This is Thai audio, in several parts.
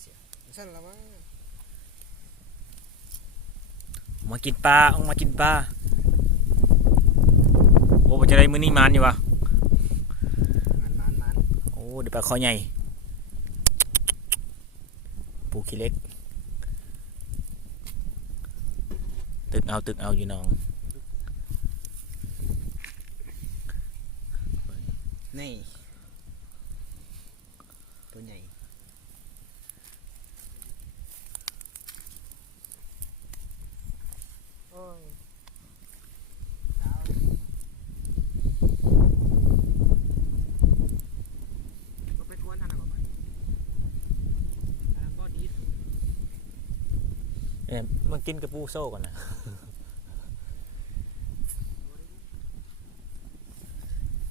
เสียสั่นละมั้งมากินปลาเอามากินปลาโอ้จะได้มื้อนี้มันอยู่วะมันโอ้เดี๋ยวปลาคอใหญ่ปูขี้เล็กตึกเอาอยู่น้องนี่ตัวใหญ่โอ้ยเราไปทวนทันหรือเปล่าก็ดีเนี่ยมันกินกับปูโซ่ก่อนนะ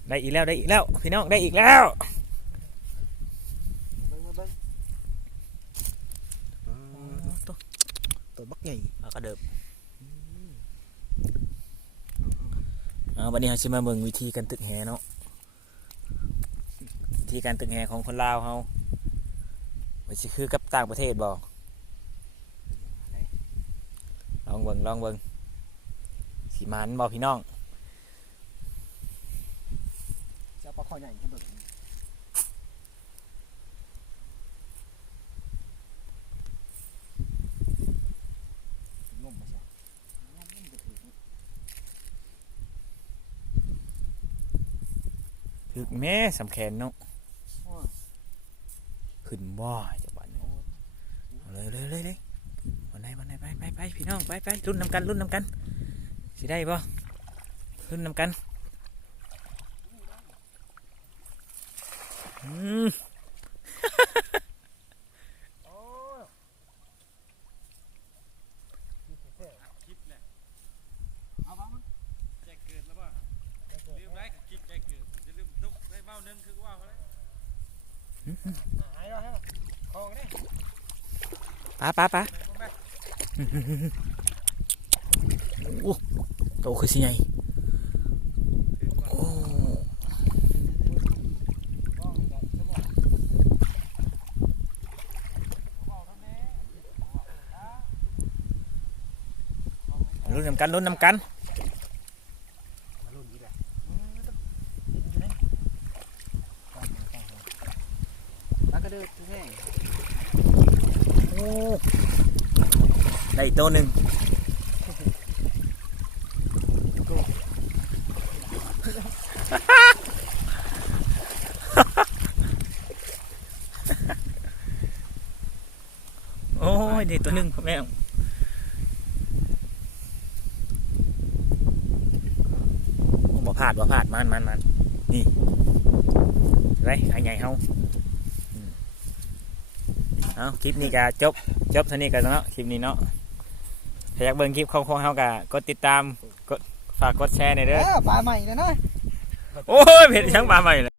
ได้อีกแล้วพี่น้องได้อีกแล้วตัวบักใหญ่กระเดิบวันนี้เราจะมาเบิ่งวิธีการตึกแหเนาะวิธีการตึกแหของคนลาวเขาว่าสิคือกับต่างประเทศบ่ลองเบิ่งสีมันบ่พี่น้องจะปลาคอใหญ่ขึ้นแบบงมมาใช่งมจะถือถึกแม่สำแขนเนาะขึ้นบ่จะบันเลยวันไหนไปพี่น้องไปรุ่นนำกันสิได้บ่รุ่นนำกันเอาบ้างมั้งแจกเกิดแล้วป่ะลืมได้กินแจกเกิดจะลืมตุ๊กได้เบ้านึงคือว่าเขาเลยหายแล้วฮะคองนี่ป้าโอ้โตคือสิไงโอ้รุ่นนำกันแล้วก็เดินแห้งโอ้ได้ตัวหนึ่งโอ้ยได้ตัวหนึ่งพ่อแม่บ่พลาดมันนี่ไรไอ้ใหญ่เฮาเอาคลิปนี้ก็จบเท่านี้กันเนาะคลิปนี้เนาะถ้าอยากเบิ่งคลิปของเฮาก็กดติดตามฝากกดแชร์หน่อยเด้อปลาใหม่นะโอ้ยเผ็ดทั้งปลาใหม่เลย